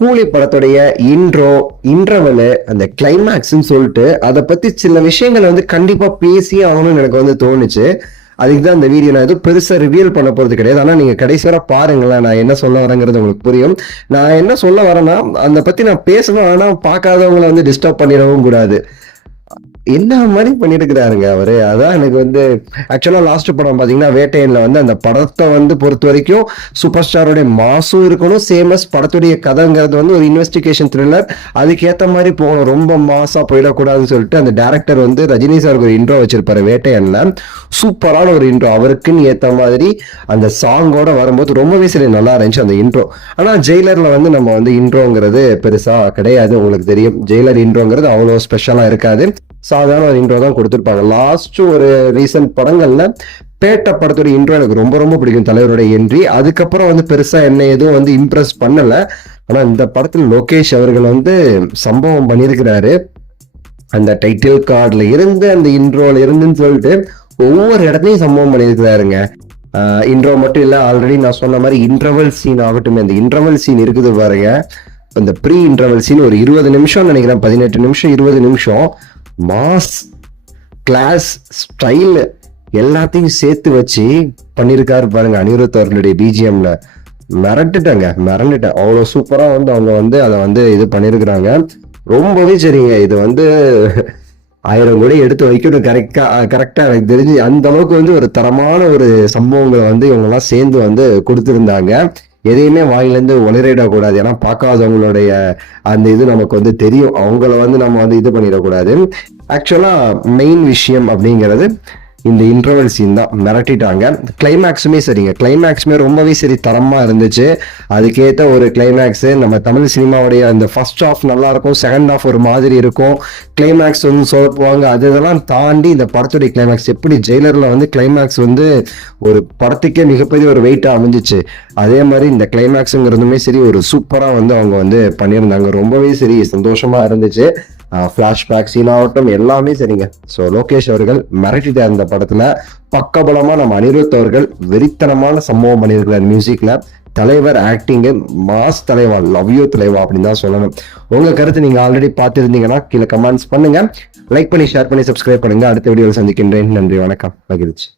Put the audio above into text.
கூலி படத்துடைய இன்ட்ரோ, இன்டர்வலு, அந்த கிளைமேக்ஸ்ன்னு சொல்லிட்டு அதை பத்தி சில விஷயங்களை வந்து கண்டிப்பா பேசி ஆகணும்னு எனக்கு வந்து தோணுச்சு. அதுக்கு தான் இந்த வீடியோ நான் எதுவும் பெருசா ரிவீல் பண்ண போறது கிடையாது. ஆனா நீங்க கடைசி வரை பாருங்களேன், நான் என்ன சொல்ல வரேங்கிறது உங்களுக்கு புரியும். நான் என்ன சொல்ல வரேன்னா, அதை பத்தி நான் பேசணும், ஆனா பார்க்காதவங்களை வந்து டிஸ்டர்ப் பண்ணிடவும் கூடாது. என்ன மாதிரி பண்ணிட்டு இருக்கிறாருங்க அவரு. அதான் எனக்கு வந்து ஆக்சுவலா லாஸ்ட் படம் பாத்தீங்கன்னா வேட்டையன்ல வந்து அந்த படத்தை வந்து பொறுத்த வரைக்கும் சூப்பர் ஸ்டாரோட மாசும் இருக்கணும், சேமஸ் படத்துடைய கதைங்கிறது வந்து ஒரு இன்வெஸ்டிகேஷன் த்ரில்லர், அதுக்கேற்ற மாதிரி போகணும், ரொம்ப மாசா போயிடக்கூடாதுன்னு சொல்லிட்டு அந்த டேரக்டர் வந்து ரஜினி சாருக்கு ஒரு இன்ட்ரோ வச்சிருப்பாரு வேட்டையன்ல. சூப்பரான ஒரு இன்ட்ரோ, அவருக்குன்னு ஏத்த மாதிரி அந்த சாங்கோட வரும்போது ரொம்பவே சரி நல்லா இருந்துச்சு அந்த இன்ட்ரோ. ஆனா ஜெயிலர்ல வந்து நம்ம வந்து இன்ட்ரோங்கிறது பெருசா கிடையாது, உங்களுக்கு தெரியும். ஜெயிலர் இன்ட்ரோங்கிறது அவ்வளோ ஸ்பெஷலா இருக்காது, சாதாரண ஒரு இன்ட்ரோ தான் கொடுத்துருப்பாங்க. லாஸ்ட் ஒரு ரீசன்ட் படங்கள்ல பேட்ட படத்தோட இன்ட்ரோ எனக்கு ரொம்ப ரொம்ப பிடிக்கும், தலைவருடைய என்ட்ரி. அதுக்கப்புறம் வந்து பெருசா என்ன எதுவும் வந்து இம்ப்ரெஸ் பண்ணல. ஆனா இந்த படத்துல லோகேஷ் அவர்கள் வந்து சம்பவம் பண்ணியிருக்கிறாரு. அந்த டைட்டில் கார்டுல இருந்து அந்த இன்ட்ரோல இருந்துன்னு சொல்லிட்டு ஒவ்வொரு இடத்துலயும் சம்பவம் பண்ணியிருக்கிறாருங்க. இன்ட்ரோ மட்டும் இல்ல, ஆல்ரெடி நான் சொன்ன மாதிரி இன்டர்வல் சீன் ஆகட்டும், அந்த இன்டர்வல் சீன் இருக்குது பாருங்க, அந்த ப்ரீ இன்டர்வல் சீன் ஒரு 20 நிமிஷம் நினைக்கிறேன், 18 நிமிஷம் 20 நிமிஷம் மாஸ் கிளாஸ் ஸ்டைல் எல்லாத்தையும் சேர்த்து வச்சு பண்ணியிருக்காரு பாருங்க அனிருத் அவர்களுடைய பிஜிஎம்ல. மிரண்டுட்டேன். அவ்வளோ சூப்பரா வந்து அவங்க வந்து அதை வந்து இது பண்ணியிருக்கிறாங்க. ரொம்பவே சரிங்க. இது வந்து 1000 கோடி எடுத்து வைக்கணும் கரெக்டா எனக்கு தெரிஞ்சு. அந்த அளவுக்கு வந்து ஒரு தரமான ஒரு சம்பவங்களை வந்து இவங்க எல்லாம் சேர்ந்து வந்து கொடுத்திருந்தாங்க. எதையுமே வாயிலேருந்து உளறிடக்கூடாது, ஏன்னா பார்க்காதவங்களுடைய அந்த இது நமக்கு வந்து தெரியும், அவங்கள வந்து நம்ம வந்து இது பண்ணிடக்கூடாது. ஆக்சுவலா மெயின் விஷயம் அப்படிங்கிறது இந்த இன்டர்வல் சீன் தான். மிரட்டிட்டாங்க. கிளைமேக்ஸுமே சரிங்க, கிளைமேக்ஸுமே ரொம்பவே சரி தரமா இருந்துச்சு. அதுக்கேற்ற ஒரு கிளைமேக்ஸ். நம்ம தமிழ் சினிமாவுடைய அந்த ஃபர்ஸ்ட் ஹாஃப் நல்லா இருக்கும், செகண்ட் ஹாஃப் ஒரு மாதிரி இருக்கும், கிளைமேக்ஸ் வந்து சொல்லுவாங்க. அதெல்லாம் தாண்டி இந்த படத்துடைய கிளைமேக்ஸ் எப்படி ஜெயிலர்ல வந்து கிளைமேக்ஸ் வந்து ஒரு படத்துக்கே மிகப்பெரிய ஒரு வெயிட்டா அமைஞ்சிச்சு, அதே மாதிரி இந்த கிளைமேக்ஸுங்கிறதுமே சரி ஒரு சூப்பரா வந்து அவங்க வந்து பண்ணியிருந்தாங்க. ரொம்பவே சரி சந்தோஷமா இருந்துச்சு. ஃபிளாஷ்பேக் சீன் ஆகட்டும் எல்லாமே சரிங்க. ஸோ லோகேஷ் அவர்கள் மிரட்டிட்டார் இந்த படத்துல. பக்கபலமா நம்ம அனிருத் அவர்கள் வெறித்தனமான சம்பவம் பண்ணியிருக்கிறார் மியூசிக்ல. தலைவர் ஆக்டிங்கு மாஸ் தலைவா, லவ் யூ தலைவா அப்படின்னு தான் சொல்லணும். உங்க கருத்து நீங்க ஆல்ரெடி பார்த்துருந்தீங்கன்னா கீழே கமெண்ட்ஸ் பண்ணுங்க, லைக் பண்ணி ஷேர் பண்ணி சப்ஸ்கிரைப் பண்ணுங்க. அடுத்த வீடியோவில் சந்திக்கின்றேன். நன்றி, வணக்கம், மகிழ்ச்சி.